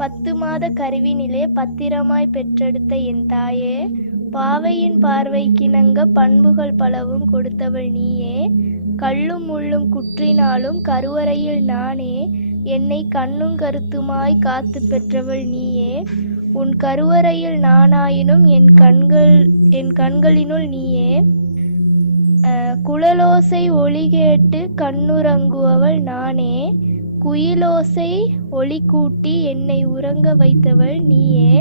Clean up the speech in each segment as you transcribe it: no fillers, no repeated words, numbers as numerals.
10 மாத கருவினிலே பத்திரமாய் பெற்றெடுத்த என் தாயே, பாவையின் பார்வைக்கிணங்க பண்புகள் பலவும் கொடுத்தவள் நீயே. கள்ளும் முள்ளும் குற்றினாலும் கருவறையில் நானே, என்னை கண்ணும் கருத்துமாய் காத்து பெற்றவள் நீயே. உன் கருவறையில் நானாயினும் என் கண்களினுள் நீயே. குழலோசை ஒலி கேட்டு கண்ணுறங்குவவள் நானே, குயிலோசை ஒலி கூட்டி என்னை உறங்க வைத்தவள் நீயே.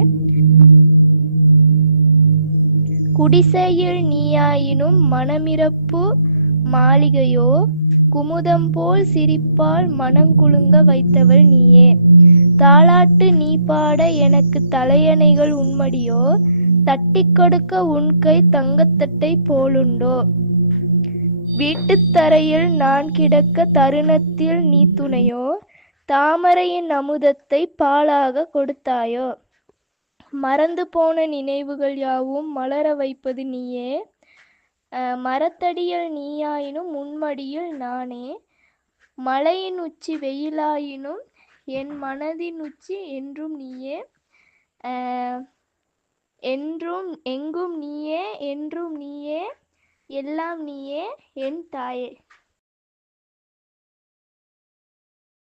குடிசையில் நீயாயினும் மனமிரப்பு மாளிகையோ, குமுதம் போல் சிரிப்பால் மனங்குலுங்க வைத்தவள் நீயே. தாலாட்டு நீ பாட எனக்கு தலையணைகள் உன்மடியோ, தட்டிக் கொடுக்க உன் கை தங்கத்தட்டை போலுண்டோ. வீட்டுத்தரையில் நான் கிடக்க தருணத்தில் நீ துணையோ, தாமரையின் அமுதத்தை பாலாக கொடுத்தாயோ. மறந்து போன நினைவுகள் யாவும் மலர வைப்பது நீயே. மரத்தடியில் நீயாயினும் உன்மடியில் நானே, மலையின் உச்சி வெயிலாயினும் என் மனதின் உச்சி என்றும் நீயே. என்றும் எங்கும் நீயே, என்றும் நீயே, எல்லாம் நீயே என் தாயே.